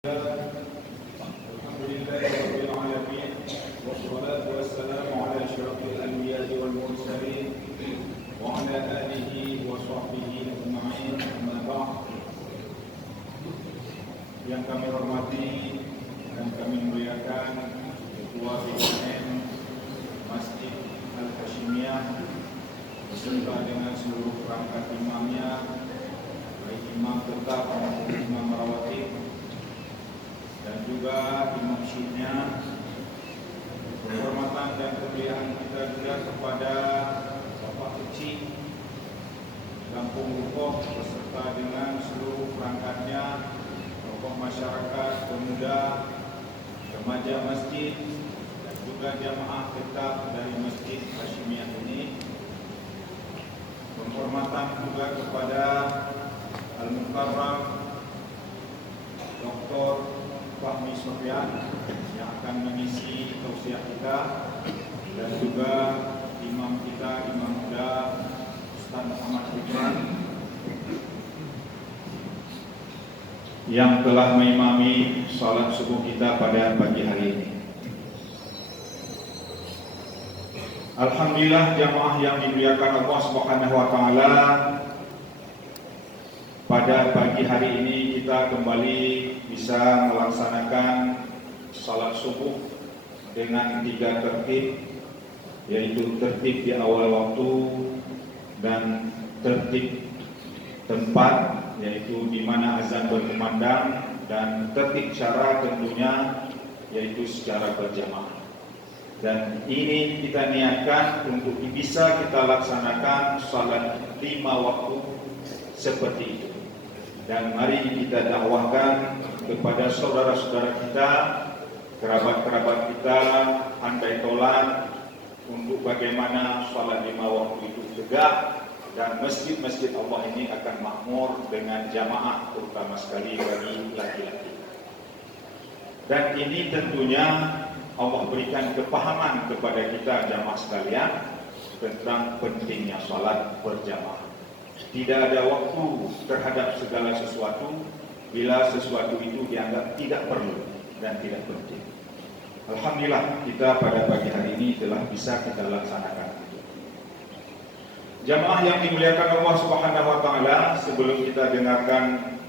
Alhamdulillahirabbil alamin wassalatu wassalamu ala asyrafil anbiya'i wal mursalin wa ala alihi wa sahbihi ajma'in, amma ba'd. Yang kami hormati dan kami muliakan Ketua BKN Masjid Al-Hashimiyah beserta dengan seluruh perangkat imamnya, baik imam tetap maupun imam rawatib dan juga imam syidnya. Penghormatan dan kemuliaan kita juga kepada Bapak Kecil Kampung Rukoh beserta dengan seluruh perangkatnya, tokoh masyarakat, pemuda, remaja masjid dan juga jamaah tetap dari Masjid Hashimiyah ini. Penghormatan juga kepada Al-Mukarram Dr. Fahmi Sofyan yang akan mengisi tausiah kita, dan juga imam kita, imam muda Ustaz Muhammad Fikran yang telah mengimami salat subuh kita pada pagi hari ini. Alhamdulillah jamaah yang dimuliakan Allah Subhanahu wa taala, pada pagi hari ini kita kembali bisa melaksanakan salat subuh dengan 3 tertib, yaitu tertib di awal waktu dan tertib tempat, yaitu di mana azan berkumandang, dan tertib cara tentunya yaitu secara berjamaah. Dan ini kita niatkan untuk bisa kita laksanakan salat 5 waktu seperti itu. Dan mari kita dakwahkan kepada saudara-saudara kita, kerabat-kerabat kita, andai tolan untuk bagaimana salat 5 waktu itu tegak, dan masjid-masjid Allah ini akan makmur dengan jamaah, terutama sekali bagi laki-laki. Dan ini tentunya Allah berikan kepahaman kepada kita jamaah sekalian tentang pentingnya salat berjamaah. Tidak ada waktu terhadap segala sesuatu bila sesuatu itu dianggap tidak perlu dan tidak penting. Alhamdulillah kita pada pagi hari ini telah bisa kita laksanakan. Jamaah yang dimuliakan Allah Subhanahu wa taala, sebelum kita dengarkan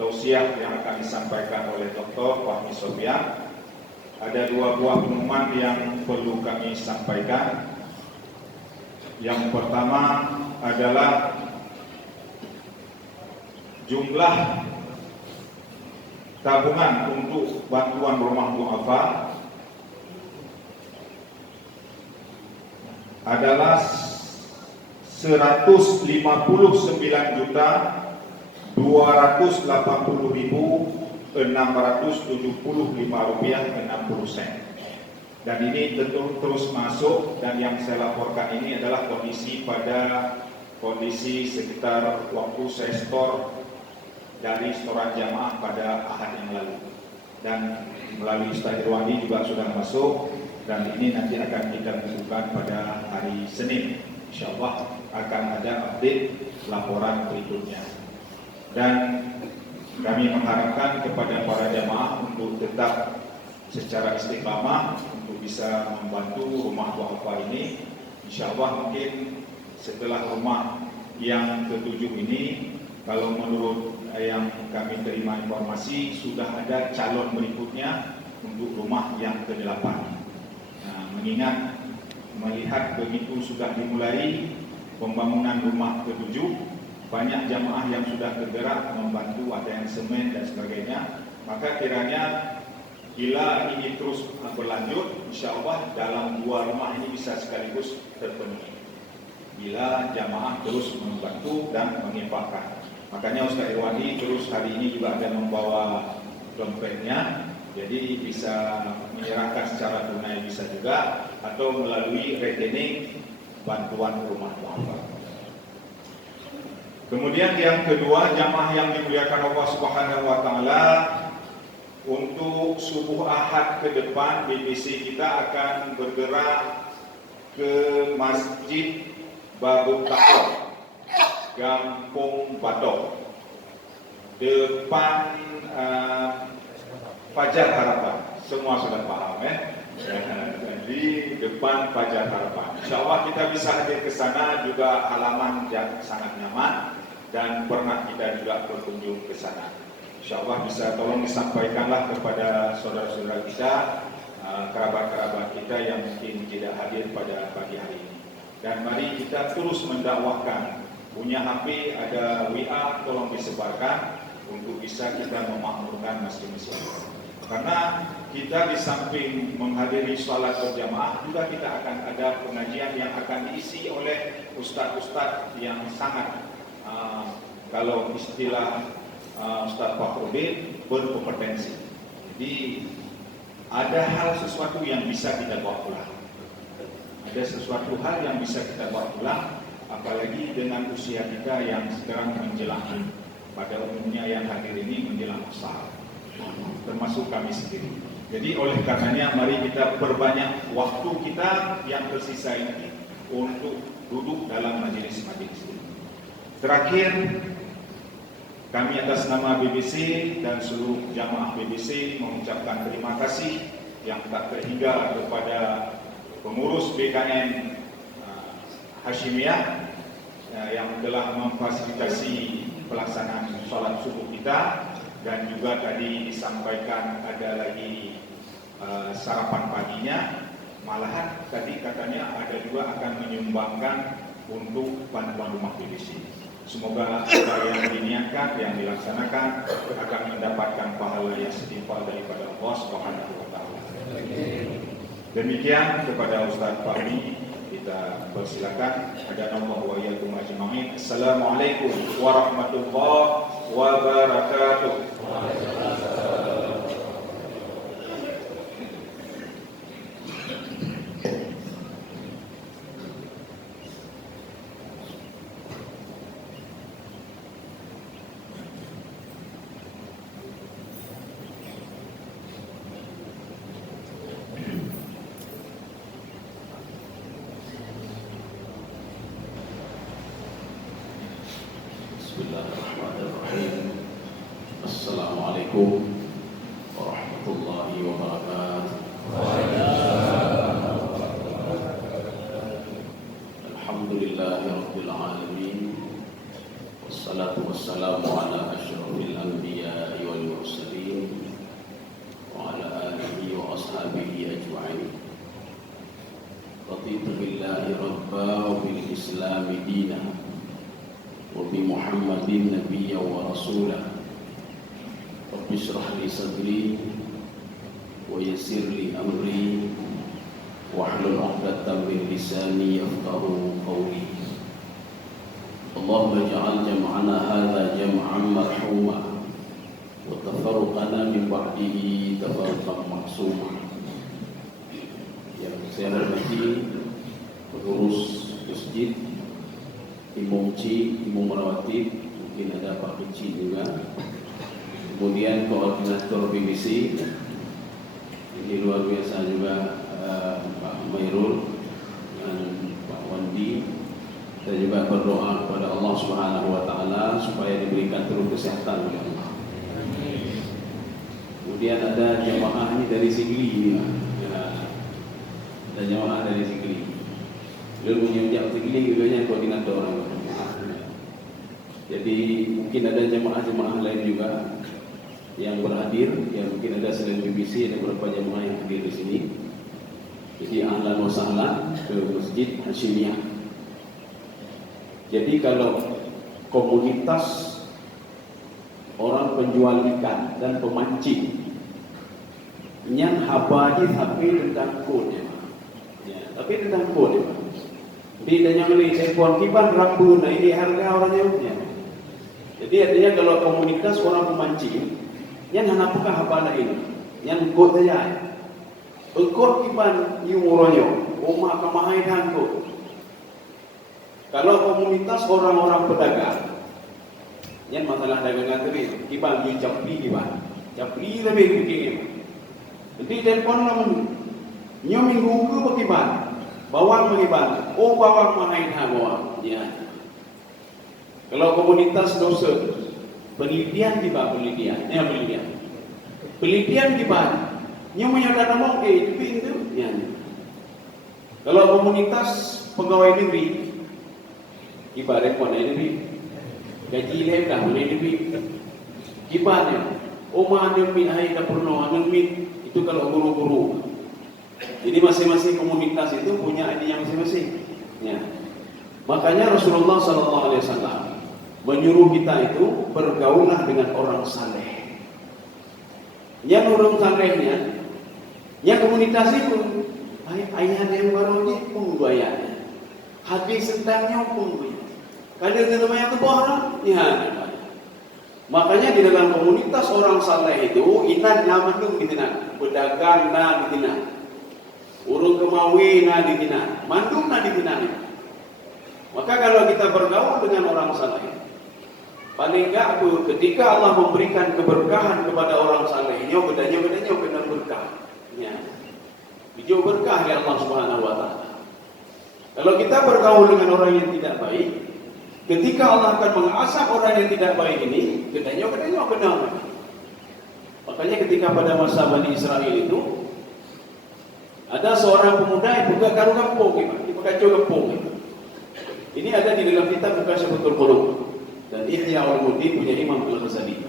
tausiah yang akan disampaikan oleh Dr. Fahmi Sofyan, ada 2 buah pengumuman yang perlu kami sampaikan. Yang pertama adalah jumlah tabungan untuk bantuan rumah duafa adalah 159.280.675 rupiah 60 sen. Dan ini tentu terus masuk, dan yang saya laporkan ini adalah kondisi sekitar waktu saya store dari setoran jamaah pada Ahad yang lalu, dan melalui Ustaz Irwandi juga sudah masuk, dan ini nanti akan kita tentukan pada hari Senin. Insyaallah akan ada update laporan berikutnya. Dan kami mengharapkan kepada para jamaah untuk tetap secara istiqamah untuk bisa membantu rumah duafa ini. Insyaallah mungkin setelah rumah yang ke-7 ini, kalau menurut yang kami terima informasi, sudah ada calon berikutnya untuk rumah yang ke-8. Nah, melihat begitu sudah dimulai pembangunan rumah ke-7, banyak jamaah yang sudah bergerak membantu, ada yang semen dan sebagainya. Maka kiranya bila ini terus berlanjut, insyaallah dalam 2 rumah ini bisa sekaligus terpenuhi bila jamaah terus membantu dan menginfakkan. Makanya Ustaz Irwandi terus hari ini juga ada membawa dompetnya, jadi bisa menyerahkan secara tunai bisa juga, atau melalui rekening bantuan rumah duafa. Kemudian yang kedua, jamaah yang dimuliakan Allah Subhanahu wa taala, untuk subuh Ahad ke depan BBC kita akan bergerak ke Masjid Babuk Taqwa, Kampung Batok, depan Fajar Harapan. Semua sudah paham ya. Di depan Fajar Harapan. Insya Allah kita bisa hadir ke sana, juga halaman yang sangat nyaman dan pernah kita juga berkunjung ke sana. Insya Allah bisa tolong disampaikanlah kepada saudara-saudara kita, kerabat-kerabat kita yang mungkin tidak hadir pada pagi hari ini. Dan mari kita terus mendakwahkan. Punya HP, ada WA, tolong disebarkan untuk bisa kita memakmurkan masjid-masjid. Karena kita di samping menghadiri sholat berjamaah, juga kita akan ada pengajian yang akan diisi oleh ustadz-ustadz yang sangat, kalau istilah Ustadz Fakhrudin, berkompetensi. Jadi ada hal sesuatu yang bisa kita bawa pulang. Ada sesuatu hal yang bisa kita bawa pulang, apalagi dengan usia kita yang sekarang menjelang, pada umumnya yang hadir ini menjelang asar, termasuk kami sendiri. Jadi oleh karenanya mari kita perbanyak waktu kita yang tersisa ini untuk duduk dalam majelis-majelis ini. Terakhir, kami atas nama BBC dan seluruh jamaah BBC mengucapkan terima kasih yang tak terhingga kepada pengurus BKN Hashimiyah yang telah memfasilitasi pelaksanaan sholat subuh kita, dan juga tadi disampaikan ada lagi sarapan paginya. Malahan tadi katanya ada juga akan menyumbangkan untuk bantuan rumah BBC. Semoga apa yang diniatkan, yang dilaksanakan akan mendapatkan pahala yang setimpal daripada Allah Subhanahu wa taala. Demikian kepada Ustaz Fahmi kita persilakan. Ada nama wa iyyakum ajma'in. Assalamualaikum warahmatullahi wabarakatuh. Bismillahirrahmanirrahim. Assalamualaikum warahmatullahi wabarakatuh. Alhamdulillahirabbil alamin. Wassalatu wassalamu ala asyrafil anbiya'i wal mursalin wa ala alihi wa ashabihi ajma'in. Raditu billahi rabba wa bil islami dinah wa bi Muhammadin nabiyya wa rasulah. Rabbi shrah li sadri wa yassir li amri wahlul 'uqdatam min lisani yafqahu qawli. Allahumma ij'al jam'ana hadza jam'an marhuma wa tafarruqana min ba'dihi tafarruqan ma'suma. Yang saya hormati pengurus masjid, Imam Ci, Imam Rawatib, mungkin ada Pak Kecil juga. Kemudian koordinator BBC, ini luar biasa juga Pak Mairul dan Pak Wandi. Kita juga berdoa kepada Allah Subhanahu wa taala supaya diberikan terus kesehatan oleh Allah. Kemudian ada jamaah ini dari Sigli, ada jamaah dari Sigli. Beliau punya Sigli juga koordinator. Jadi mungkin ada jemaah-jemaah lain juga yang berhadir, yang mungkin ada selain BBC, ada beberapa jemaah yang hadir di sini. Jadi ahlan wa sahlan ke Masjid Hashimiyah. Jadi kalau komunitas orang penjual ikan dan pemancing yang habadi tapi tentang kod ya, tapi tentang kod ya. Di dan yang ini ekor kiban rambu, nah ini harga orangnya punya. Jadi artinya kalau komunitas orang pemancing, yang apakah apa ini? Yang kod saja. Ekor kiban yumuronyo, oma kamahai hantu. Kalau komunitas orang-orang pedagang, yang masalah dagangan tadi, kiban di capli kiban, capli lebih begini. Jadi telepon namun nyominggu ke bagiban, bawang bagiban, bawang mahai hangoa. Ya. Kalau komunitas dosen, penelitian tiba penelitian, penelitian. Pelitian gimana? Yang menyadar mau ke pintu, ya. Kalau komunitas pegawai negeri, ibarat mana negeri, gaji dah boleh negeri, gimana? Oma negeri hai dapurno negeri itu kalau guru-guru. Jadi masing-masing komunitas itu punya idenya masing-masing. Ya. Makanya Rasulullah SAW menyuruh kita itu bergaulah dengan orang saleh. Yang orang salehnya, yang komunitas itu, ayah yang barunya pun bayarnya, habis sentangnya pun bayar. Kalau kita banyak kebaharan, ya. Makanya di dalam komunitas orang saleh itu, inan nama tu ditina, pedagang na ditina, urung kemawi na ditina, mandum na ditina. Maka kalau kita bergaul dengan orang saleh, paling enggak ketika Allah memberikan keberkahan kepada orang salehnya, bedanya kena berkah. Ya. Hijau berkah dari Allah Subhanahu wa taala. Kalau kita bergaul dengan orang yang tidak baik, ketika Allah akan mengazab orang yang tidak baik ini, bedanya kena. Makanya ketika pada masa Bani Israel itu ada seorang pemuda yang buka karung kampung, di Bekacau kampung. Ini ada di dalam kitab Mukasyafatul Qulub dan Ihya Ulumuddin punya Imam Al-Ghazali.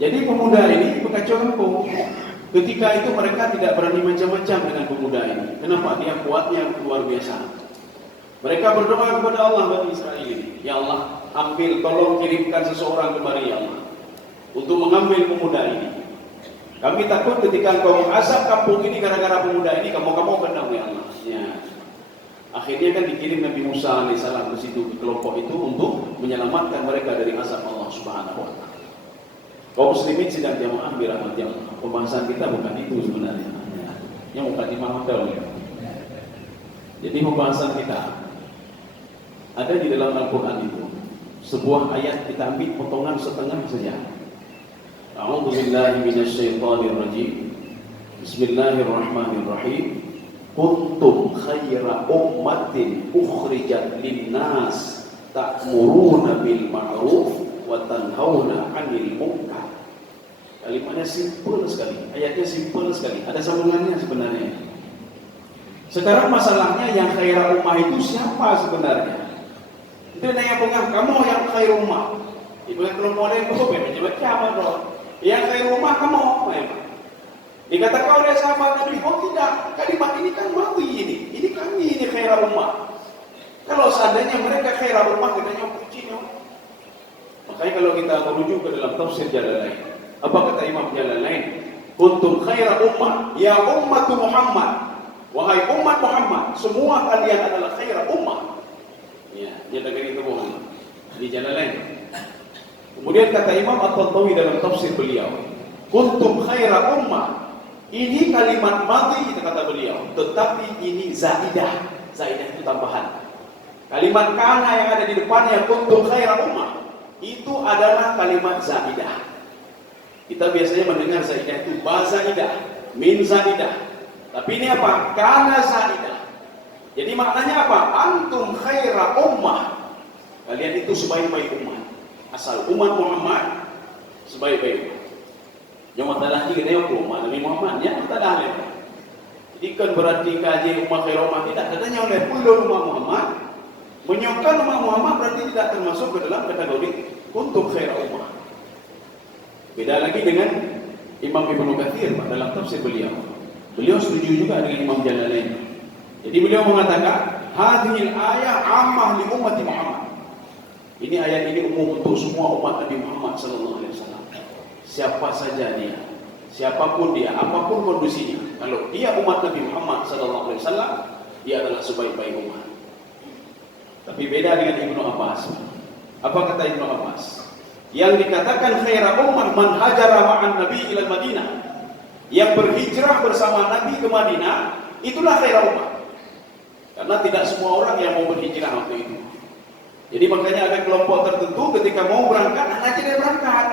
Jadi pemuda ini berkacau kampung. Ketika itu mereka tidak berani macam-macam dengan pemuda ini. Kenapa? Dia kuatnya luar biasa. Mereka berdoa kepada Allah Bani Israel ini. Ya Allah, ambil, tolong kirimkan seseorang kemari ya Allah untuk mengambil pemuda ini. Kami takut ketika engkau mengazab kampung ini gara-gara pemuda ini, kamu kena ya Allah. Ya. Akhirnya kan dikirim Nabi Musa AS ke situ, ke kelompok itu untuk menyelamatkan mereka dari azab Allah Subhanahu wa taala. Kaum muslimin sedang jamaah dirahmati Allah. Pembahasan kita bukan itu sebenarnya. Yang bukan Imam Abdul. Jadi pembahasan kita ada di dalam Al-Qur'an itu. Sebuah ayat kita ambil potongan setengah saja. A'udzu billahi minasyaitonir rajim. Bismillahirrahmanirrahim. Kuntum khaira ummatin ukhrijat linnas ta'muruna bil ma'ruf wa tanhauna 'anil munkar. Kalimatnya simpel sekali, ayatnya simpel sekali, ada sambungannya sebenarnya. Sekarang masalahnya yang khaira ummah itu siapa sebenarnya? Itu nanya pengang, kamu yang khair ummah. Ibu yang belum mulai itu macam-macam dong. Yang khair ummah kamu, dikatakan oleh sahabat Nabi, oh tidak, kalimat ini kan mati ini kami ini khairah ummah. Kalau seandainya mereka khairah ummah, katanya kuncinya. Makanya kalau kita merujuk ke dalam tafsir Jalalain, apa kata Imam Jalalain? Kuntum khairah ummah, ya ummatu Muhammad. Wahai umat Muhammad, semua kalian adalah khairah ummah. Ya, nyatakan itu Muhammad di Jalalain. Kemudian kata Imam At-Tantawi dalam tafsir beliau, kuntum khairah ummah. Ini kalimat mati kita kata beliau, tetapi ini zaidah. Zaidah itu tambahan. Kalimat kana yang ada di depannya kuntum khaira ummah itu adalah kalimat zaidah. Kita biasanya mendengar zaidah itu ba zaidah, min zaidah. Tapi ini apa? Kana zaidah. Jadi maknanya apa? Antum khaira ummah. Kalian itu sebaik-baik umat. Asal umat Muhammad sebaik-baik umat. Yang matalah jika dia umat Nabi Muhammad, ya matalah dia. Jadi kan berarti kaji umat khair umat tidak katanya oleh puluh umat Muhammad. Menyokkan umat Muhammad berarti tidak termasuk ke dalam kategori untuk khair umat. Beda lagi dengan Imam Ibnu Katsir dalam tafsir beliau. Beliau setuju juga dengan Imam Jalalain. Jadi beliau mengatakan, hadhil ayah ammah li ummati Muhammad. Ini ayat ini umum untuk semua umat Nabi Muhammad sallallahu alaihi wasallam. Siapa saja dia, siapapun dia, apapun kondisinya, kalau dia umat Nabi Muhammad sallallahu alaihi wasallam, dia adalah sebaik-baik umat. Tapi beda dengan Ibnu Abbas. Apa kata Ibnu Abbas? Yang dikatakan khairah ummah man hajara ma'an Nabi ila Madinah. Yang berhijrah bersama Nabi ke Madinah, itulah khairah ummah. Karena tidak semua orang yang mau berhijrah waktu itu. Jadi makanya ada kelompok tertentu ketika mau berangkat, anak aja dia berangkat.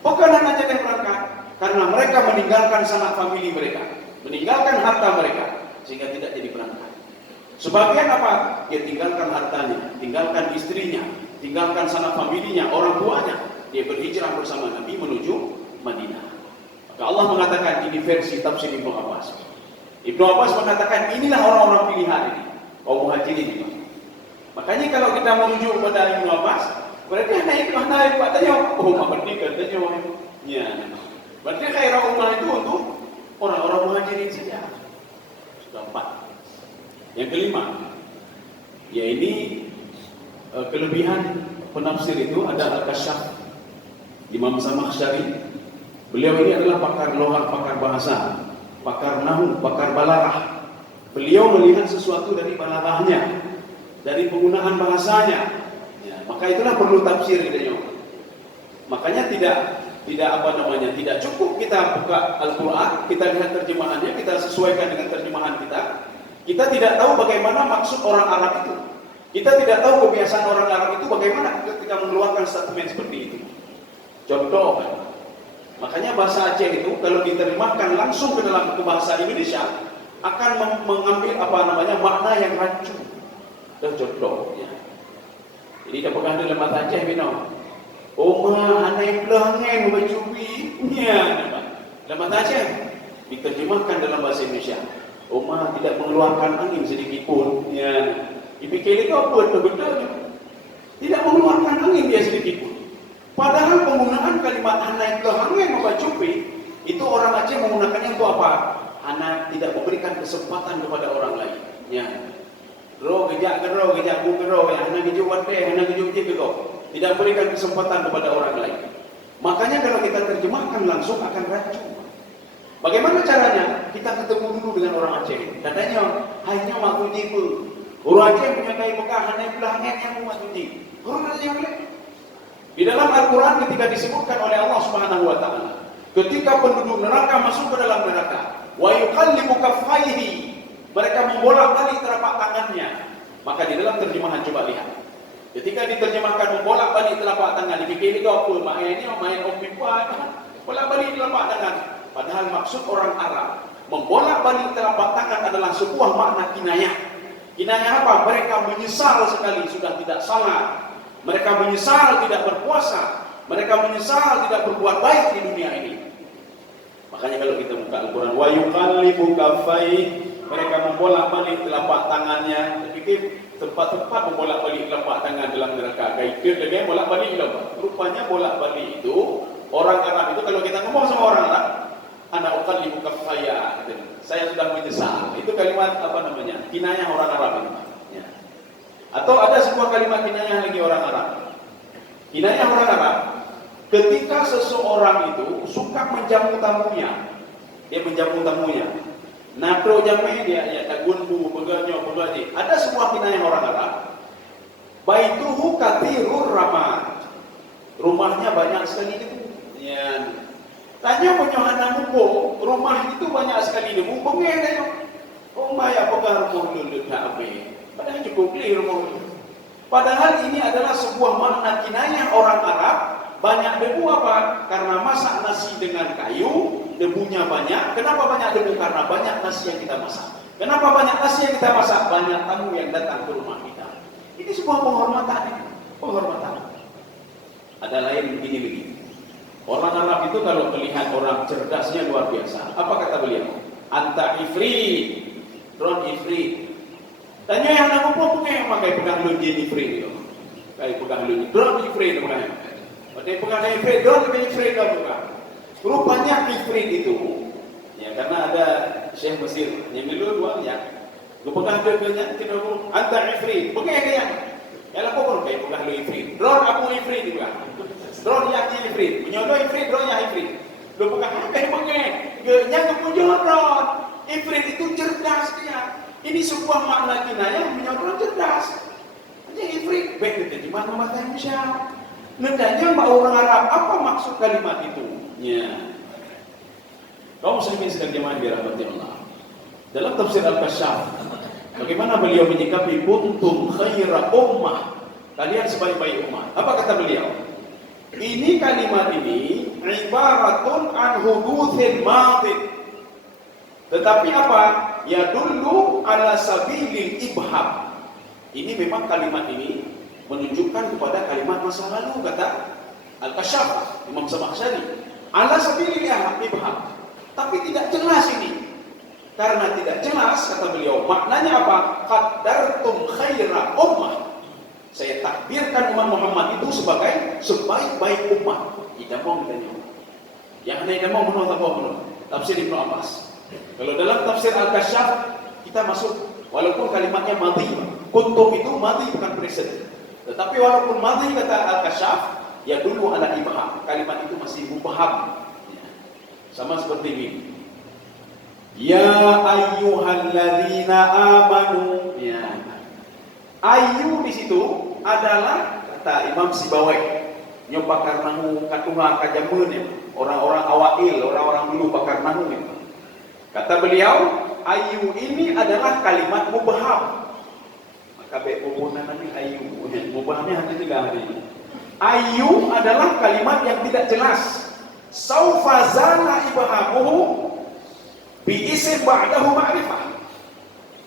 Bukan anak aja dia berangkat. Karena mereka meninggalkan sanak famili mereka, meninggalkan harta mereka, sehingga tidak jadi berangkat. Sebagian apa? Dia tinggalkan hartanya, tinggalkan istrinya, tinggalkan sanak familinya, orang tuanya. Dia berhijrah bersama Nabi menuju Madinah. Allah mengatakan ini versi tafsir Ibnu Abbas. Ibnu Abbas mengatakan inilah orang-orang pilihan ini, kaum muhajirin ini. Makanya kalau kita merujuk kepada Ibnu Abbas, berarti naik tanya, oh berarti katanya ya. Berarti khairul ummah itu untuk orang-orang muhajirin saja. Sudah 4. Yang kelima, ya ini kelebihan penafsir itu ada Al-Kasyaf Imam Zamakhsyari. Beliau ini adalah pakar loghat, pakar bahasa, pakar nahwu, pakar balaghah. Beliau melihat sesuatu dari balaghahnya, dari penggunaan bahasanya. Ya, maka itulah perlu tafsir gitu. Makanya tidak cukup kita buka Al-Qur'an, kita lihat terjemahannya, kita sesuaikan dengan terjemahan kita. Kita tidak tahu bagaimana maksud orang Arab itu. Kita tidak tahu kebiasaan orang Arab itu bagaimana ketika mengeluarkan statement seperti itu. Contoh, makanya bahasa Aceh itu kalau diterjemahkan langsung ke dalam bahasa Indonesia akan mengambil makna yang rancu. Dan contoh, ya. Jadi dah pegang dalam bahasa Aceh bino. Oma anai pelangen bercubi. Ya, dalam bahasa Aceh diterjemahkan dalam bahasa Indonesia. Oma tidak mengeluarkan angin sedikit pun. Ya. Dipikir itu apa betul-betulnya? Tidak mengeluarkan angin dia sedikit pun. Padahal penggunaan kalimat anak yang membacupi itu orang Aceh menggunakannya untuk apa? Anak tidak memberikan kesempatan kepada orang lain. Ya. Ro kejak bu kero ya anak keju wate, anak keju kego. Tidak memberikan kesempatan kepada orang lain. Makanya kalau kita terjemahkan langsung akan rancu. Bagaimana caranya? Kita ketemu dulu dengan orang Aceh. Katanya, hanya waktu tipe. Orang Aceh menyukai Mekah, hanya belahnya yang mematuhi. Orang Aceh boleh. Di dalam Al-Quran ketika disebutkan oleh Allah Subhanahu Wa Taala, ketika penduduk neraka masuk ke dalam neraka, wa yuqallibu kaffaihi, mereka membolak-balik telapak tangannya. Maka di dalam terjemahan coba lihat. Ketika diterjemahkan membolak-balik telapak tangan, dipikir itu apa? Main ompipuan, bolak-balik telapak tangan. Padahal maksud orang Arab, membolak-balik telapak tangan adalah sebuah makna kinayah. Kinayah apa? Mereka menyesal sekali sudah tidak salah. Mereka menyesal tidak berpuasa. Mereka menyesal tidak berbuat baik di dunia ini. Makanya kalau kita buka Al-Quran, wa yuqallibu kaffaihi, mereka membolak-balik telapak tangannya. Fikir tempat-tempat membolak-balik telapak tangan dalam neraka. Kaikir dengan bolak-balik juga. Rupanya bolak-balik itu orang Arab itu kalau kita ngomong sama orang Arab, ana uqallibu kaffaya, saya sudah menyesal. Itu kalimat kinayah orang Arab itu. Ya. Atau ada sebuah kalimat kinayah lagi orang Arab. Kinayah orang Arab, ketika seseorang itu suka menjamu tamunya, dia menjamu tamunya. Natro jamu dia ya tagunbu beganyo. Ada sebuah kinayah orang Arab. Baituhu kathirur ramad. Rumahnya banyak sekali debu. Ya. Tanya penyohana muko, rumah itu banyak sekali debu. Bengeng ayo. Oh maya pegang rumah dulu tak apa. Padahal cukup clear rumah. Padahal ini adalah sebuah makna kinayah orang Arab. Banyak debu apa? Karena masak nasi dengan kayu, debunya banyak. Kenapa banyak debu? Karena banyak nasi yang kita masak. Kenapa banyak nasi yang kita masak? Banyak tamu yang datang ke rumah kita. Ini sebuah penghormatan. Penghormatan. Ada lain begini. Orang Arab itu kalau melihat orang cerdasnya luar biasa. Apa kata beliau? Anta ifrit. Ron ifrit. Tanya yang nak apa yang pakai pegang lunjin ifrit itu. Kayak pegang lunjin. Ron ifrit pegang. Pada pegang ifrit, ron ifrit pegang. Rupanya ifrit itu. Ya karena ada Syekh Mesir yang dulu duanya. Lu pegang dia kita anta ifrit. Pegang dia. Ya lah pun kayak pegang lu ifrit. Ron aku ifrit juga. Ron yang ifrit. Menyodoh ifrit, ron yang ifrit. Lu pegang apa yang pegang? Yang kepunjung ron. Ifrit itu cerdas dia. Ini sebuah makna kinayah menyodor cerdas. Jadi ifrit baik di mana bahasa Indonesia. Nedanya mbak orang Arab apa maksud kalimat itu? Ya. Kaum muslimin sedang jemaah dirahmati Allah. Dalam tafsir Al-Kasyaf, bagaimana beliau menyikapi kuntum khaira ummah? Kalian sebaik-baik umat. Apa kata beliau? Ini kalimat ini ibaratun an hudutsin madid. Tetapi apa? Ya dulu ala sabilil ibham. Ini memang kalimat ini menunjukkan kepada kalimat masa lalu, kata Al-Kasyaf Imam Zamakhsyari. Ala sabilil ibham. Tapi tidak jelas ini. Karena tidak jelas, kata beliau, maknanya apa? Qaddartum khaira ummah. Saya takbirkan umat Muhammad itu sebagai sebaik-baik umat. Tidak mau ditanya. Yang tidak mau menurut apa menurut? Tafsir Ibnu Abbas. Kalau dalam tafsir Al-Kasyaf kita masuk, walaupun kalimatnya madhi, kuntum itu madhi bukan present. Tetapi walaupun madhi kata Al-Kasyaf, ya dulu ada ibham. Kalimat itu masih mubham. Sama seperti ini. Ya ayyuhalladzina amanu. Ya. Ayu di situ adalah kata Imam Sibawai. Nyo pakar nahu katuha kajamun ya. Orang-orang awail, orang-orang dulu pakar nahu ya. Kata beliau, ayu ini adalah kalimat mubham. Maka bepomonan nanti ayu. Mubhamnya hanya 3 hari. Ayu adalah kalimat yang tidak jelas. Saufa zala ibhamuhu bi'isim ba'dahu ma'rifah.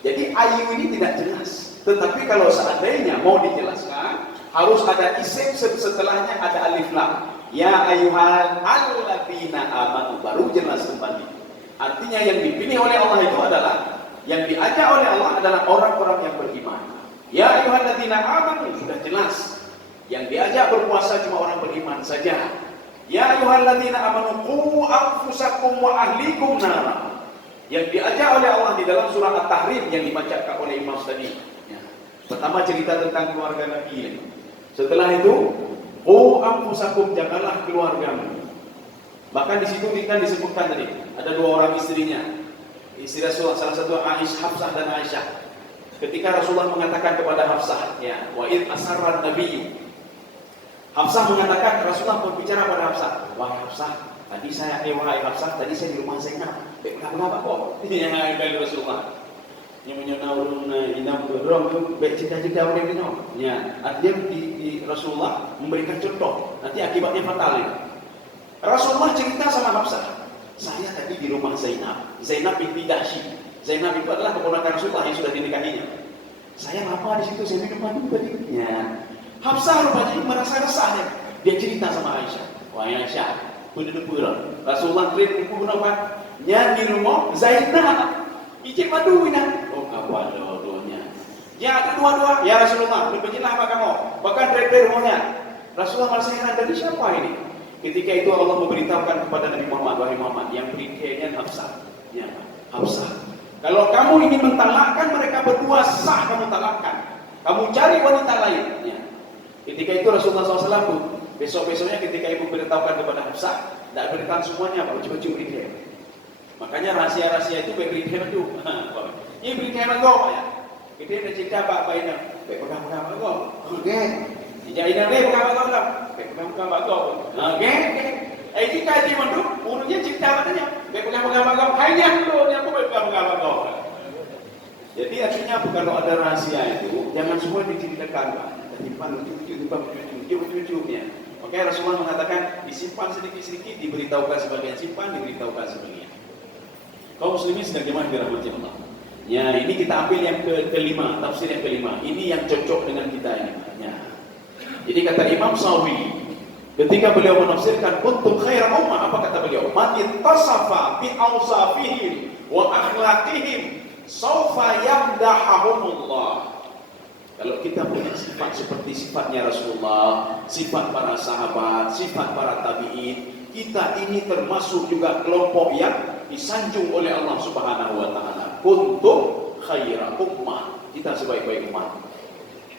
Jadi ayu ini tidak jelas. Tetapi kalau seandainya mau dijelaskan, harus ada isim setelahnya ada alif lam. Ya ayyuhal alladzina amanu, baru jelas kembali. Artinya yang dipilih oleh Allah itu adalah, yang diajak oleh Allah adalah orang-orang yang beriman. Ya ayyuhalladzina amanu, sudah jelas. Yang diajak berpuasa cuma orang beriman saja. Ya ayyuhalladzina amanu qu anfusakum wa ahlikum nara. Yang diajak oleh Allah di dalam surah At-Tahrim yang dibacakan oleh Imam tadi. Ya. Pertama cerita tentang keluarga Nabi. Setelah itu, qu anfusakum, jagalah keluargamu. Bahkan di situ kita disebutkan tadi, ada 2 orang istrinya. Istri Rasulullah, salah satu Hafsah dan Aisyah. Ketika Rasulullah mengatakan kepada Hafsah, ya, wa id asarran nabiyyu. Hafsah mengatakan, Rasulullah berbicara pada Hafsah, wahai Hafsah, wahai Hafsah, tadi saya di rumah Zainab. Kenapa kok? Ini dari Rasulullah. Yang menyonau inam dorong tu bercita-cita oleh dia. Ya, artinya di Rasulullah memberikan contoh. Nanti akibatnya fatal ya. Rasulullah cerita sama Hafsah, saya tadi di rumah Zainab binti Jahsy. Zainab itu adalah keponakan Rasulullah yang sudah dinikahinya. Saya apa di situ? Saya minum madu tadi. Ya. Hafsah rupanya merasa resah ya. Dia cerita sama Aisyah. Wahai Aisyah, penduduk pulang. Rasulullah treat ibu kenapa? Nya di rumah Zainab. Ijib madu ina. Oh kawan dua-duanya. Ya ada dua-dua. Ya Rasulullah, berbejilah apa kamu? Bahkan dari rumahnya. Rasulullah merasa heran, dari siapa ini? Ketika itu Allah memberitahukan kepada Nabi Muhammad, wahai Muhammad, yang berikannya Hafsah. Ya, Hafsah. Kalau kamu ingin mentalakkan mereka berdua, sah kamu talakkan. Kamu cari wanita lain. Ya. Ketika itu Rasulullah SAW pun besok-besoknya ketika ibu beritahukan kepada Hafsah, tidak beritahu semuanya, baru coba-coba beritahu. Makanya rahasia-rahasia itu beritahu itu. Ini beritahu kau ya. Kita ada cerita apa ini? Pegang-pegang kau. Oke. Jadi ini pegang-pegang kau. Pegang-pegang kau. Oke. Jika dia manduk, urutnya cerita katanya. Pegang-pegang kau. Hanya dulu yang aku pegang-pegang kau. Jadi artinya kalau ada rahasia itu, jangan semua diceritakan. Simpan lucu-lucunya. Makanya Rasulullah mengatakan disimpan sedikit-sedikit, diberitahukan sebagian, simpan, diberitahukan sebagian. Kaum muslimin sedang jemaah dirahmati Allah. Ya, ini kita ambil yang kelima, tafsir yang kelima. Ini yang cocok dengan kita ini. Ya. Jadi kata Imam Sawi, ketika beliau menafsirkan kuntum khairan ummah, apa kata beliau? Man ittasafa bi awsafihim wa akhlaqihim sawfa yamdahahumullah. Kalau kita punya sifat seperti sifatnya Rasulullah, sifat para sahabat, sifat para tabi'in, kita ini termasuk juga kelompok yang disanjung oleh Allah Subhanahu wa taala. Kuntum khairan ummah. Kita sebaik-baik umat.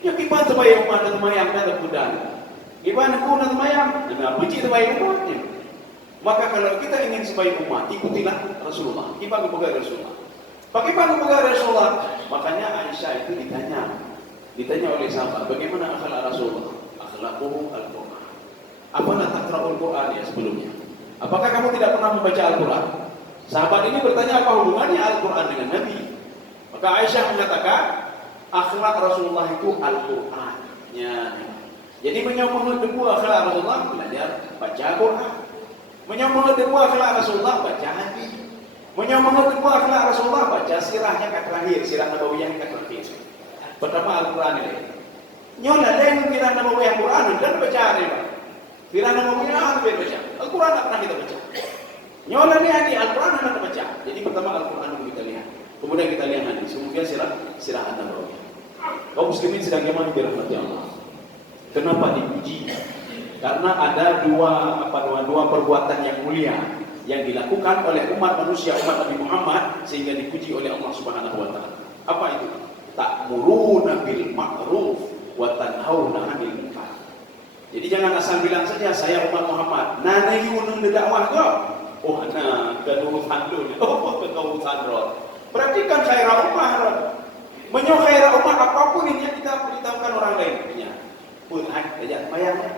Ya kita sebaik umat dan mayang dan kudan. Gimana kuna mayang? Dan puji sebaik umatnya. Maka kalau kita ingin sebaik umat, ikutilah Rasulullah. Kita kepada Rasulullah. Bagaimana kepada Rasulullah? Makanya Aisyah itu ditanya oleh sahabat, bagaimana akhlak Rasulullah? Akhlaquhu al-Qur'an. Apakah taqra'ul Qur'an ya sebelumnya? Apakah kamu tidak pernah membaca Al-Qur'an? Sahabat ini bertanya apa hubungannya Al-Qur'an dengan Nabi? Maka Aisyah mengatakan, akhlak Rasulullah itu Al-Qur'an. Ya. Jadi menyambung debu akhlak Rasulullah, belajar baca Al-Qur'an. Menyambung debu akhlak Rasulullah, baca hadis. Menyambung debu akhlak Rasulullah, baca sirahnya kat terakhir, sirah nabawiyah kat terakhir. Pertama Al-Quran ini. Nyonya ada yang kira nama Al-Quran dan baca ini. Kira nama Al-Quran baca. Al-Quran tak pernah kita baca. Nyola ni hadis Al-Quran hendak baca. Jadi pertama Al-Quran dulu kita lihat. Kemudian kita lihat hadis. Kemudian sirah An-Nabawi. Kaum muslimin sedang gimana dirahmati Allah. Kenapa dipuji? Karena ada dua perbuatan yang mulia yang dilakukan oleh umat manusia, umat Nabi Muhammad, sehingga dipuji oleh Allah Subhanahu wa taala. Apa itu? Ta'muruna bil ma'ruf wa tanhauna 'anil munkar. Jadi jangan asal bilang saja saya umat Muhammad. Nana yunun dakwah kau. Oh, ana kedurusan dulu. Oh, kedurusan roh. Perhatikan khairah ummah. Menyo khairah ummah apapun ini yang kita beritahukan orang lain. Ya. Pun aja bayangnya.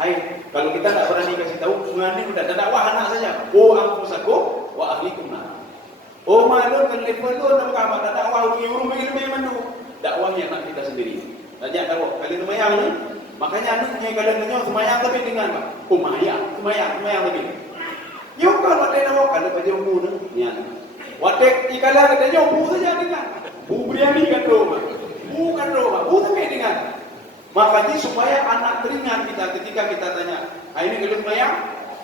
Hai, kalau kita tak berani kasih tahu, ngani udah ada dakwah anak saja. Oh, anfusakum wa ahlikum nar. Oh, malu kan level tu nak apa ada dakwah urung ilmu mandu. Dakwahnya anak kita sendiri. Tanya tahu kali semayang ni. Makanya anaknya kalau nyo semayang lebih dengan apa? Semayang lebih. Yo kalau ada dakwah kalau pada umur ni. Watek ikala katanya bu saja dengan. Bu berani kan rumah. Bu tapi dengan. Makanya supaya anak teringat kita ketika kita tanya, ini kalau semayang,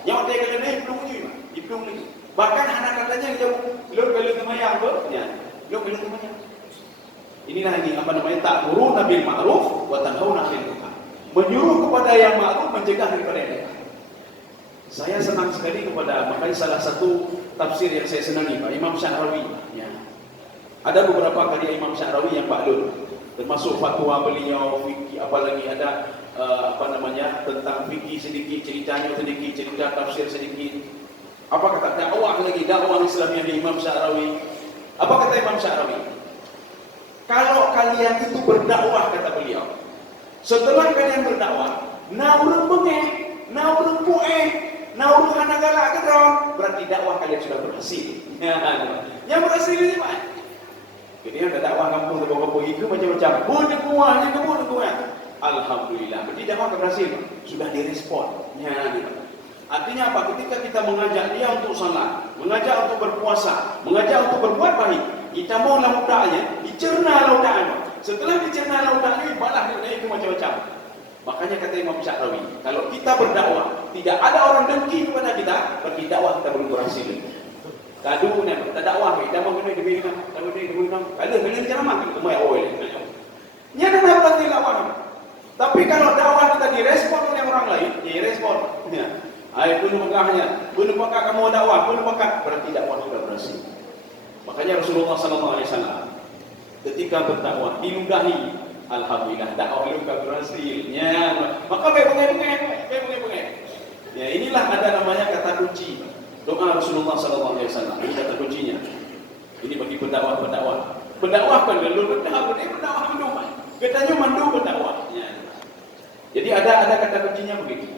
nyawa dia kalau naik belum lagi. Bahkan anak katanya jauh, lo kalau semayang tu, ya, lo kalau semayang. Inilah ini apa namanya ta'muruna bil ma'ruf wa tanhauna 'anil munkar. Menyuruh kepada yang ma'ruf, mencegah daripada yang munkar. Saya senang sekali kepada makanya salah satu tafsir yang saya senangi Pak Imam Sya'rawi. Ya. Ada beberapa karya Imam Sya'rawi yang baklul. Termasuk fatwa beliau, fikih, apalagi ada tentang fikih sedikit, ceritanya sedikit, cerita tafsir sedikit. Apa kata dakwah lagi, dakwah Islam yang di Imam Sya'rawi. Apa kata Imam Sya'rawi? Kalau kalian itu berdakwah, kata beliau, setelah kalian berdakwah, naurun bengeh, naurun pu'eh, naurun hanagala kedron, berarti dakwah kalian sudah berhasil. Yang berhasil ini Pak. Jadi ada dakwah kampung kampung itu macam-macam. Bunuh kuah. Alhamdulillah. Jadi dakwah berhasil. Sudah direspon. Ya, gitu. Artinya apa? Ketika kita mengajak dia untuk salat, mengajak untuk berpuasa, mengajak untuk berbuat baik, kita mau laudanya, dicerna laudanya. Setelah dicerna laudanya, balah dia itu macam-macam. Makanya kata Imam Sya'rawi, kalau kita berdakwah, tidak ada orang dengki kepada kita, berarti dakwah kita belum berhasil. Kadu ni, tak dakwah, kita mau kena dibilang, kalau ceramah, kita mau awal. Ini adalah berarti dakwah. Tapi kalau dakwah kita direspon oleh orang lain, direspon. Hai, bunuh Mekah kamu dakwah, berarti dakwah sudah berhasil. Makanya Rasulullah SAW ketika berdakwah diludahi, alhamdulillah dakwah lu berhasil. Ya, maka baik. Ya, inilah ada namanya kata kunci. Doa Rasulullah SAW, ini kata kuncinya. Ini bagi pendakwah. Pendakwahkan dulu, berdakwah mandu. Katanya mandu berdakwah. Ya. Jadi ada kata kuncinya begitu.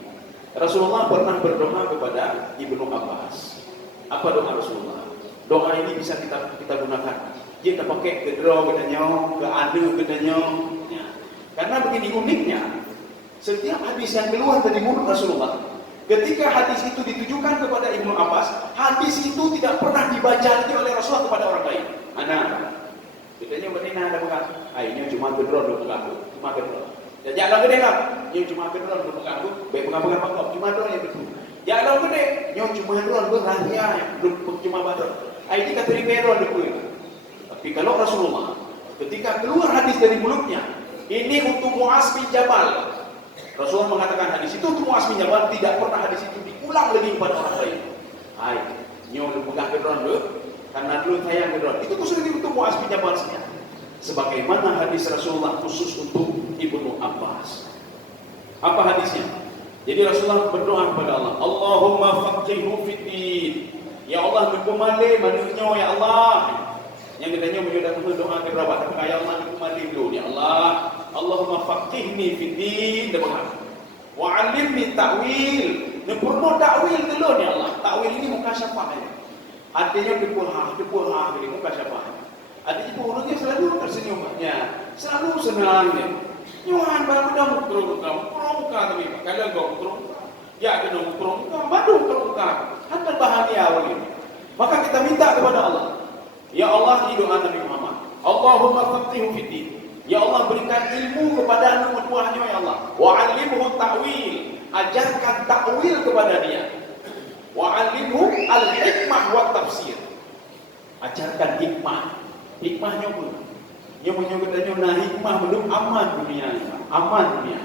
Rasulullah pernah berdoa kepada Ibnu Abbas. Apa doa Rasulullah? Doa ini bisa kita gunakan. Kita pakai ke draw katanya, ke adu katanya. Ya. Karena begini uniknya, setiap hadis yang keluar dari mulut Rasulullah, ketika hadis itu ditujukan kepada Ibnu Abbas, hadis itu tidak pernah dibaca lagi oleh Rasulullah kepada orang lain. Anak, katanya betina ada bukan? Ayo cuma kedron dulu aku, cuma kedron. Ya jalan gede lah, yang cuma kedron dulu aku, baik pengapungan pangkop, cuma kedron yang betul. Jalan gede, yang cuma kedron berahia, cuma badron. Ayo kita beri kedron dulu. Tapi kalau Rasulullah, ketika keluar hadis dari mulutnya, ini untuk Mu'az bin Jabal. Rasulullah mengatakan hadis itu untuk Mu'az bin Jabal, tidak pernah hadis itu diulang lagi kepada orang lain. Hai, nyo lu pegang kedron dulu, karena dulu sayang kedron. Itu khusus untuk Mu'az bin Jabal saja. Sebagaimana hadis Rasulullah khusus untuk Ibnu Abbas. Apa hadisnya? Jadi Rasulullah berdoa kepada Allah, Allahumma faqihhu fiddin. Ya Allah, berkumale manusia ya Allah. Yang katanya menyodak doa ke berawat, tapi ya Allah berkumale dulu ya Allah. Allahumma faqihni fiddin. Wa 'allimni ta'wil. Nepurno ta'wil dulu ya Allah. Ta'wil ini muka syafah. Artinya dipurha ini muka syafah. Artinya orangnya selalu tersenyumnya, selalu senangnya. Nyuhan baru dah muka tapi kalau kau muka, ya kena muka, baru muka. Hatta bahagia awalnya. Maka kita minta kepada Allah. Ya Allah, di doa Nabi Muhammad. Allahumma faqihhu fiddin. Ya Allah, berikan ilmu kepada anak buahnya ya Allah. Wa 'allimhu ta'wil. Ajarkan ta'wil kepada dia. Wa 'allimhu al-hikmah wa tafsir. Ajarkan hikmah. Hikmahnya pun. Yang menyebutnya nah hikmah belum aman dunia. Aman dunia.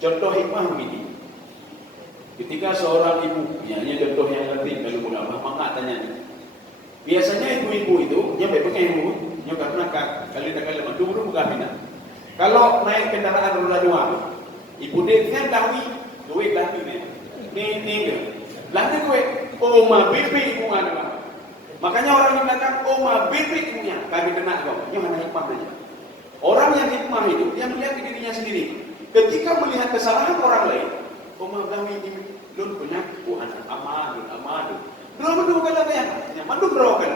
Contoh hikmah begini. Ketika seorang ibu, ini contoh yang penting kalau ulama maka tanya. Biasanya ibu-ibu itu, dia pengen ibu, dia karena kali dulu bukan bina. Kalau naik kendaraan roda 2, ibu dia kan dawi, duit dawi ni dia. Lalu duit, oma bibi ibu mana? Makanya orang yang kata oma bibi ibunya, kami kena kau. Ini mana hikmahnya? Orang yang hikmah itu dia melihat dirinya sendiri. Ketika melihat kesalahan orang lain, oma dawi ini lun punya Tuhan aman. Berapa kali yang mandu berapa kali?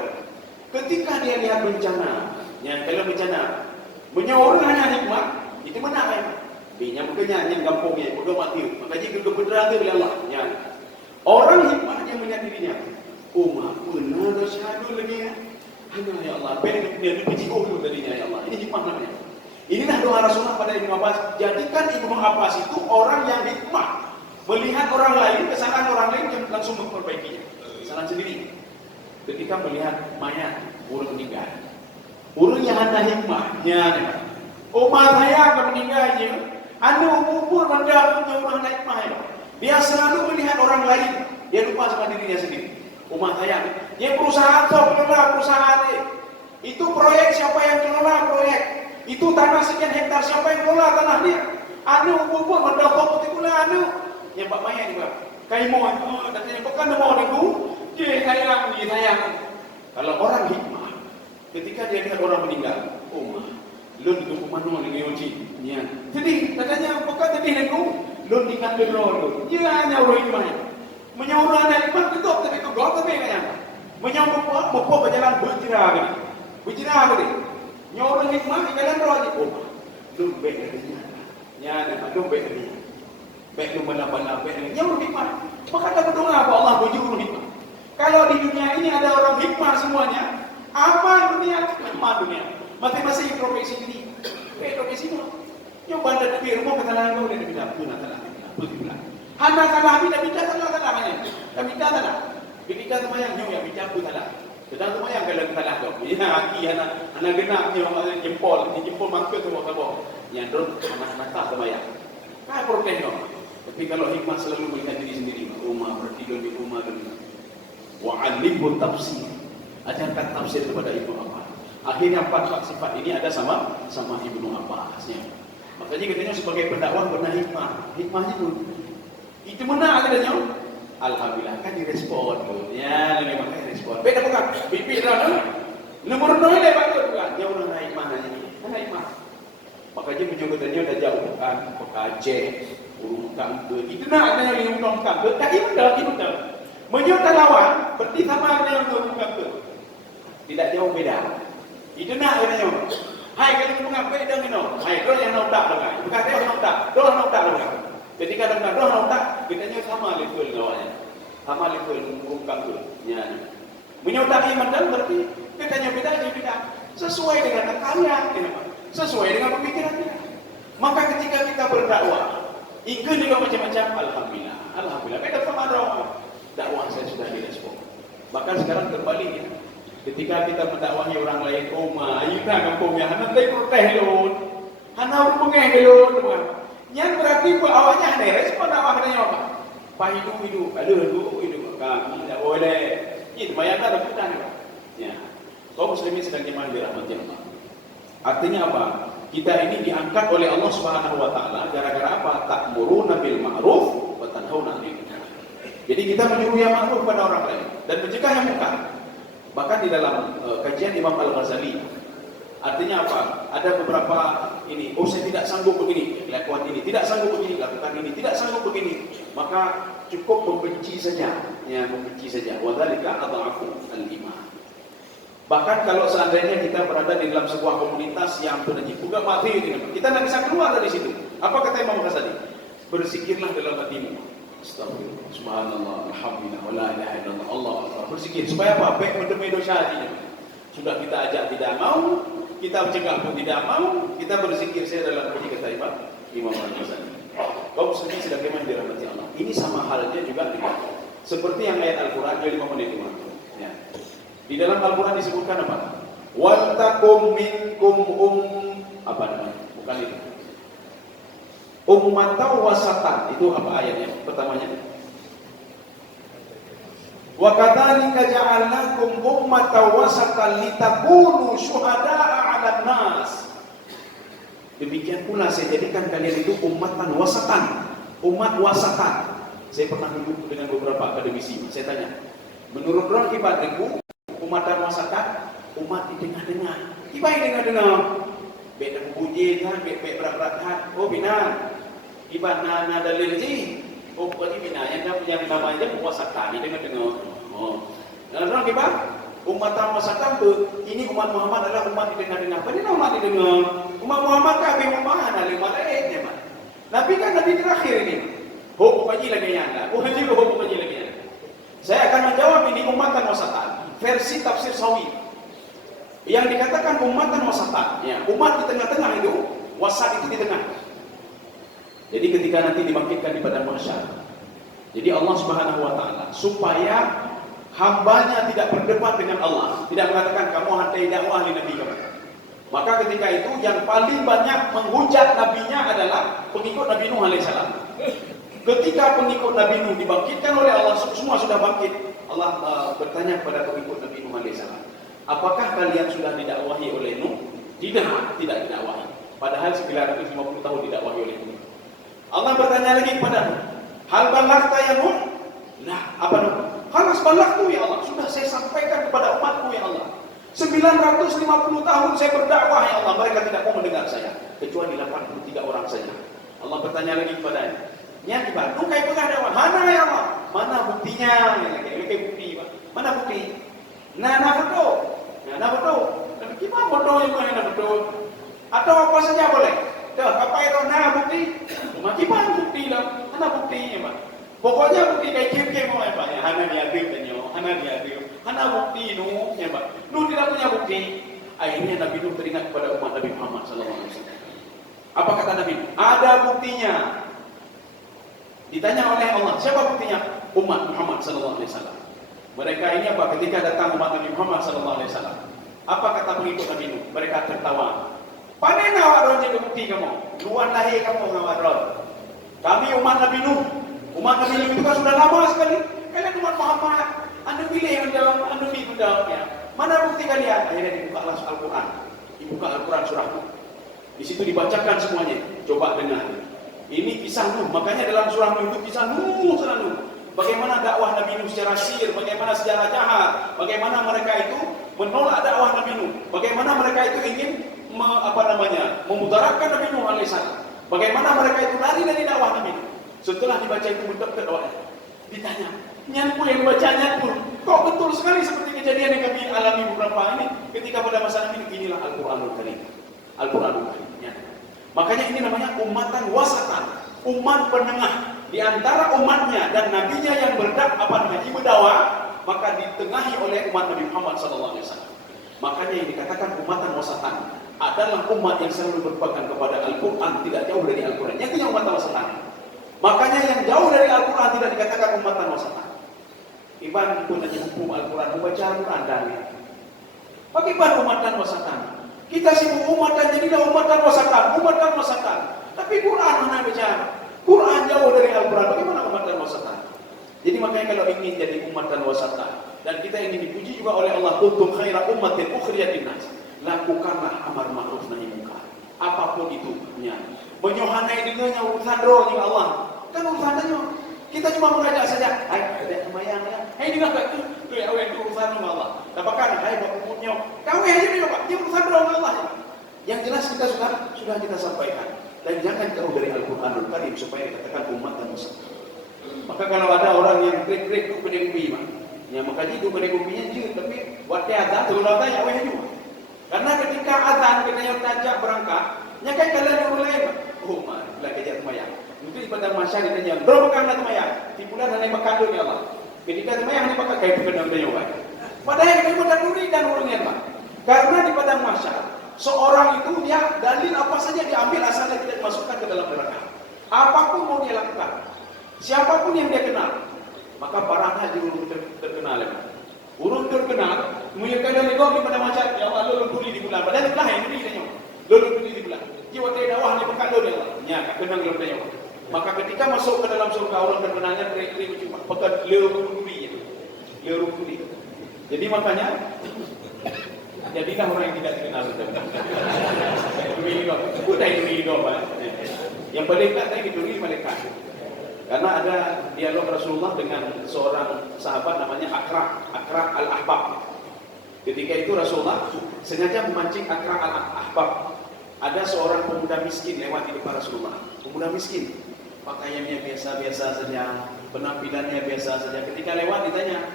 Ketika dia lihat bencana, kalau bencana, menyorong hanya hikmah, itu mana kan? Binya makanya yang kampungnya, udah mati, makanya juga beneran dia Allah. Orang hikmah dia melihat dirinya, benar dosyadu lagi ya. Hanya ya Allah, dia dipuji dulu tadinya ya Allah. Ini hikmah namanya. Inilah doa Rasulullah pada Ibnu Abbas. Jadikan Ibnu Abbas itu orang yang hikmah. Melihat orang lain, kesalahan orang lain yang langsung memperbaikinya. Kesalahan sendiri. Ketika melihat mayat, orang meninggal. Orang yang ada hikmahnya. Saya akan meninggalnya. Anda umur mendapat orang hikmah. Dia selalu melihat orang lain. Dia lupa sama dirinya sendiri. Saya. Dia perusahaan, kelola perusahaan. Itu proyek, siapa yang kelola proyek. Itu tanah sekian hektar, siapa yang kelola tanah dia. Anda umur mendapat putih anu. Yang Pak Maya juga. Kaimo itu katanya bukan mau niku. Dia sayang. Kalau orang hikmah, ketika dia lihat orang meninggal, lun itu pemanu ni uji. Ya. Jadi katanya bukan tadi niku, lun dikat dulu. Dia hanya orang hikmah. Menyuruh anak hikmah itu tapi itu gol tapi kayaknya. Menyuruh mau berjalan berjira gini. Nyuruh hikmah kalian roh ni. Lun baik katanya. Ya, lun baik katanya. Baik lu mana-mana, yang hikmah. Maka kita berdoa apa Allah bujur hikmah. Kalau di dunia ini ada orang hikmah semuanya, aman dunia. Masing-masing profesi ini, profesi itu. Yang bandar di rumah kata lain kau dia bilang, puna tanah, putihlah. Hana tanah tidak bicara tanah. Kami tanah. Bicara sama yang bicara tanah. Sedang sama yang kalau tanah kau. Ini aki anak genap yang jempol maksud semua kau. Yang dorong anak-anak sama yang. Kau protes kau. Tapi kalau hikmah selalu melihat diri sendiri, bertidur di rumah dulu. Wa'alimhu tafsir. Ajarkan tafsir kepada Ibnu Abbas. Akhirnya 4 sifat ini ada sama Ibnu Abbas. Makanya katanya sebagai pendakwah benar hikmah. Hikmahnya itu mana adanya? Alhamdulillah kan direspon. Ya, memang kan direspon. Beda bukan? Bibi dah. Nomor 0 lebat bukan? Dia udah naik mana ini? Mana hikmah? Makanya penyebutannya udah jauh bukan Aceh. Urung kampe itu nak ada yang urung kampe tak itu dah menyuruh lawan berarti sama dengan urung kampe tidak jauh beda itu nak ada yang hai kalau mengapai dah minum hai doa yang nak tak lagi bukan dia nak tak doa nak tak lagi ketika doa nak tak kitanya sama level lawannya sama level urung kampe nya menyuruh iman dan berarti kitanya beda sesuai dengan kalian sesuai dengan pemikiran dia. Maka ketika kita berdakwah ikut juga macam-macam, Alhamdulillah. Kita sama dakwah saya sudah direspon. Bahkan sekarang terbalik, ketika kita mendakwahi orang lain, ayuh kampungnya, hana tay protes lun, hana urungnya lun, yang berarti awalnya ada respon dakwahnya apa? Hidup, kami tidak boleh. Ini bayangkan rebutan, ya. Kaum muslimin sedang iman dirahmati Allah. Artinya apa? Kita ini diangkat oleh Allah Subhanahu wa taala gara-gara apa? Ta'muruna bil ma'ruf wa tanhauna 'anil munkar. Jadi kita menyuruh yang ma'ruf pada orang lain dan mencegah yang munkar. Bahkan di dalam kajian Imam Al-Ghazali artinya apa? Ada beberapa ini, saya tidak sanggup begini, lakukan ini, tidak sanggup begini, lakukan ini, tidak sanggup begini. Maka cukup membenci saja, membenci saja. Wa dzalika adhafu al-iman. Bahkan kalau seandainya kita berada di dalam sebuah komunitas yang penajib juga mati, kita tidak bisa keluar dari situ. Apa kata Imam Ghazali? Berzikirlah dalam hatimu. Astagfirullah, subhanallah, alhamdulillah, wa la ilaha illallah, Allah akbar. Berzikir supaya apa? Baik mendemi dosa hatinya. Sudah kita ajak tidak mau, kita cegah pun tidak mau, kita berzikir saya dalam hati kata Imam Ghazali. Kaum muslimin sedang dirahmati Allah. Ini sama halnya juga dengan Seperti yang ayat Al-Quran, 5 menit itu. Ya. Di dalam Al-Quran disebutkan apa? Wal takum minkum apa namanya? Bukan itu. Ummatan wasatan, itu apa ayatnya? Pertamanya. Wa kadzalika ja'alnakum ummatan wasatan litakunu syuhada'a 'alan nas. Demikian pula saya jadikan kalian itu ummatan wasatan, umat wasatan. Saya pernah duduk dengan beberapa akademisi, saya tanya, menurut orang kibat itu umatan wasatan, umat di tengah-tengah. Kibat di tengah-tengah. Beda puji kan, beda berat-berat. Oh bina, kibat na dalil ji. Oh berarti bina yang namanya wasatan di tengah-tengah. Oh, dan orang kibat umatan wasatan tu, ini umat Muhammad adalah umat di tengah-tengah. Apa dia umat di tengah? Umat Muhammad kan Nabi Muhammad ada lima lainnya mah. Nabi kan Nabi terakhir ini. Hukum haji lagi yang ada. Hukum haji lagi yang ada. Saya akan menjawab ini umatan wasatan. Versi tafsir Sawi. Yang dikatakan umatan wasatan, ya, umat di tengah-tengah itu, wasat itu di tengah. Jadi ketika nanti dibangkitkan di padang mahsyar. Jadi Allah Subhanahu wa taala supaya hambanya tidak berdebat dengan Allah, tidak mengatakan kamu hantai dakwah di nabi kamu. Maka ketika itu yang paling banyak menghujat nabinya adalah pengikut Nabi Nuh alaihissalam. Ketika pengikut Nabi Nuh dibangkitkan oleh Allah, semua sudah bangkit. Allah bertanya kepada pengikut Nabi Nuh alaihissalam, apakah kalian sudah didakwahi oleh Nuh? Tidak didakwahi. Padahal 950 tahun didakwahi oleh Nuh. Allah bertanya lagi kepada Nuh, hal balaghta ya Nuh? Nah, apa Nuh? Khalas balaghtu ya Allah, sudah saya sampaikan kepada umatku ya Allah. 950 tahun saya berdakwah ya Allah, mereka tidak mau mendengar saya, kecuali 83 orang saja. Allah bertanya lagi kepadanya, nya di Bandung kayak pernah dakwah, mana ya Allah? Mana buktinya? Kayak bukti, Pak. Mana bukti? Nah betul. Dan gimana bodoh yang mana betul? Atau apa saja boleh? Tuh, apa itu nah bukti? Gimana bukti lah? Mana buktinya, Pak? Pokoknya bukti kayak kim mau ya Pak ya, hana diadil, hana bukti nu ya Pak. Nu tidak punya bukti. Akhirnya Nabi Nuh teringat kepada umat Nabi Muhammad SAW. Apa kata Nabi? Ada buktinya. Ditanya oleh Allah, siapa buktinya? Umat Muhammad SAW. Mereka ini apa? Ketika datang umat Nabi Muhammad SAW, apa kata pengikut Nabi Nuh? Mereka tertawa. Panen awak ron jadi bukti kamu. Luan lahir kamu ngawat ron. Kami umat Nabi Nuh. Umat Nabi Nuh itu kan sudah lama sekali. Kalian umat Muhammad. Anda pilih yang dalam, Anda pilih dalamnya. Mana bukti kalian? Akhirnya dibuka Al-Quran. Dibuka Al-Quran surah Nuh. Di situ dibacakan semuanya. Coba dengar. Ini kisah Nuh. Makanya dalam surah Nuh itu kisah Nuh selalu. Bagaimana dakwah Nabi Nuh secara sir, bagaimana secara jahat, bagaimana mereka itu menolak dakwah Nabi Nuh, bagaimana mereka itu ingin memudaratkan Nabi Nuh alaihissalam, bagaimana mereka itu lari dari dakwah Nabi Nuh. Setelah dibaca itu betul doanya, ditanya, nyampu yang bacanya pun, kok betul sekali seperti kejadian yang kami alami beberapa ini ketika pada masa Nabi Nuh. Inilah Al-Quranul Karim. Al-Quranul Karim. Ya. Makanya ini namanya umatan wasatan, umat penengah di antara umatnya dan nabinya yang berdakwah, maka ditengahi oleh umat Nabi Muhammad SAW. Makanya yang dikatakan umatan wasatan adalah umat yang selalu berpegang kepada Al-Quran, tidak jauh dari Al-Quran. Yang punya umatan wasatan. Makanya yang jauh dari Al-Quran tidak dikatakan umatan wasatan. Iban pun hanya hukum Al-Quran, membaca Al-Quran dan bagaimana umatan wasatan? Kita sibuk umatan, jadilah umatan wasatan. Tapi Quran mana bicara? Quran jauh dari Al-Quran, bagaimana umatan wasatan? Jadi makanya kalau ingin jadi umatan wasatan dan kita ingin dipuji juga oleh Allah, kuntum khaira ummatin ukhrijat linnas, lakukanlah amar ma'ruf nahi munkar. Apapun itu, menyohanai dengannya urusan roh juga Allah. Kan urusannya kita cuma mengajak saja. Hai, ada semayang ya. Hai dengar tak tu ya itu urusan dengan Allah. Dapatkan hai buat umurnya. Kau aja ni Pak, dia urusan roh Allah. Yang jelas kita sudah kita sampaikan. Dan jangan jauh dari Al-Quranul Karim supaya dikatakan umat dan Muslim. Maka kalau ada orang yang klik-klik tu pada kubi mah, yang makaji tu pada kubinya je, tapi waktu azan tu kalau tanya awak juga. Karena ketika azan kita yang tajak berangkat, nyakai kalian yang mulai, oh mah, bila kejap semayang. Mungkin pada masa ditanya, berapa kali semayang? Timbulan hanya makan dulu ya Allah. Ketika semayang hanya pakai kain pedang dan nyoba. Padahal kita padang duri dan urungnya mah. Karena di padang mahsyar seorang itu dia dalil apa saja diambil asalnya tidak dimasukkan ke dalam neraka. Apapun mau dia lakukan, siapapun yang dia kenal, maka barangnya jadi urung terkenal. Urung terkenal, punya kadang negok di mana macam, ya Allah lulun tuli di bulan, padahal belah yang ini tanya, lulun tuli di bulan. Jiwa tidak dawah ni berkandung ya Allah, nya kenang lulun tanya. Maka ketika masuk ke dalam surga orang terkenalnya mereka berjumpa, maka lulun tuli. Jadi makanya, jadilah orang yang tidak dikenal. Udah itu hidup, yang paling tak tadi itu malaikat. Karena ada dialog Rasulullah dengan seorang sahabat namanya Aqra' al-Ahbab. Ketika itu Rasulullah sengaja memancing Aqra' al-Ahbab. Ada seorang pemuda miskin lewat di depan Rasulullah. Pemuda miskin, pakaiannya biasa-biasa saja, penampilannya biasa saja. Ketika lewat ditanya,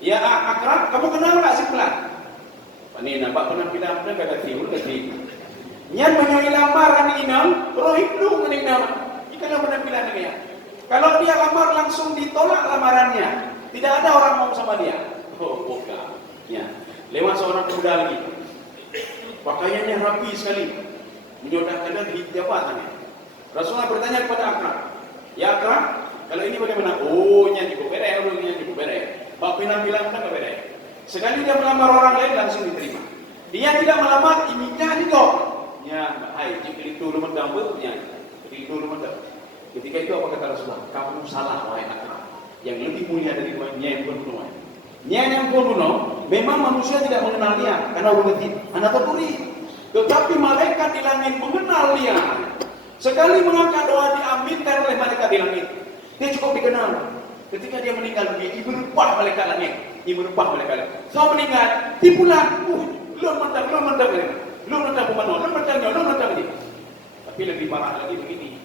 "Ya Aqra', kamu kenal tak si Fulan?" Ini nampak penampilan apa kata tiul kata. Nyan menyai lamaran inam, rohib lu meninam. Ikalah penampilan dia. Kalau dia lamar langsung ditolak lamarannya, tidak ada orang mau sama dia. Oh, bukan. Ya. Lewat seorang pemuda lagi. Pakaiannya rapi sekali. Menyodahkan di jabatannya. Rasulullah bertanya kepada Aqra', "Ya Aqra', kalau ini bagaimana?" "Oh, nyan cukup beres. Bab penampilan tak beres." Sekali dia melamar orang lain langsung diterima. Dia tidak melamar imigran juga. Ya, hai, jika itu rumah gambarnya. Itu rumah gambar. Ketika itu apa kata Rasulullah? "Kamu salah wahai Aqra'. Yang lebih mulia dari Nyai yang pembunuh. Nyai yang pembunuh, memang manusia tidak mengenal dia karena urutin anak terturi. Tetapi malaikat di langit mengenal dia. Sekali mengangkat doa diaminkan oleh malaikat di langit. Dia cukup dikenal. Ketika dia meninggal dunia, ibu rupah malaikat langit. Kau meninggal, tipulan. Belum mentang ini. Tapi lebih parah lagi begini.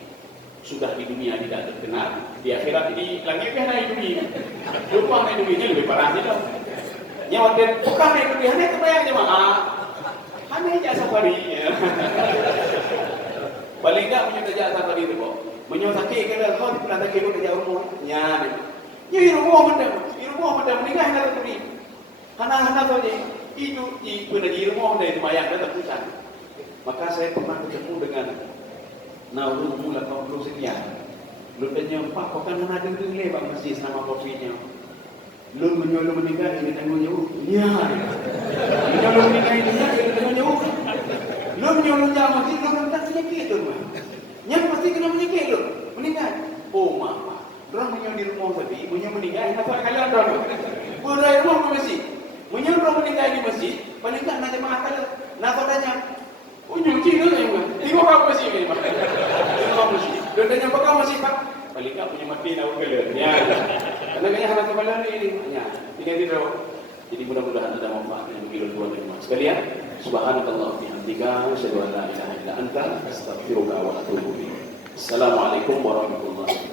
Sudah di dunia tidak terkenal, di akhirat ini langitnya naik dunia. Lupa naik dunia lebih parah tidak. Nyawa dia bukan naik dunia, naik kebayang jemaah. Hanya jasa safari. Paling enggak punya jasa safari itu kok. Menyotaki kalau kau pulang tak kira kerja rumah. Ya, rumah mendam meninggal hendak terturi. Hana saja itu di rumah dari mayang dan terpucat. Maka saya pernah bertemu dengan Nauru mula kaum lu sekian. Lu tanya, "Pak, kau kan mana ada dulu bang masjid nama kopinya?" Lu menyuruh meninggal ini tanggung jawab. Ya. Menyuruh meninggal ini tanggung jawab. Lu menyuruh jam masjid lu minta sedikit tu mah. Yang pasti kena menyikir lu meninggal. Oh mama, orang menyuruh di rumah tadi, menyuruh meninggal apa kalian tahu? Berai rumah ke masjid. Menyuruh meninggal di masjid, paling tak nak jemaah kalau. Nak tanya, nyuci tu saya bukan. Tengok apa masih ni mak. Tengok masih. Dia tanya apa kau masih pak? Paling tak punya mati nak berkelan. Ya. Karena kaya hamba kepala ni. Ya. Ini dia. Jadi mudah-mudahan ada manfaat yang begitu luar biasa. Sekalian, subhanakallah wa bihamdika, asyhadu an la ilaha illa anta, astaghfiruka wa atubu ilaik. Assalamualaikum warahmatullahi wabarakatuh.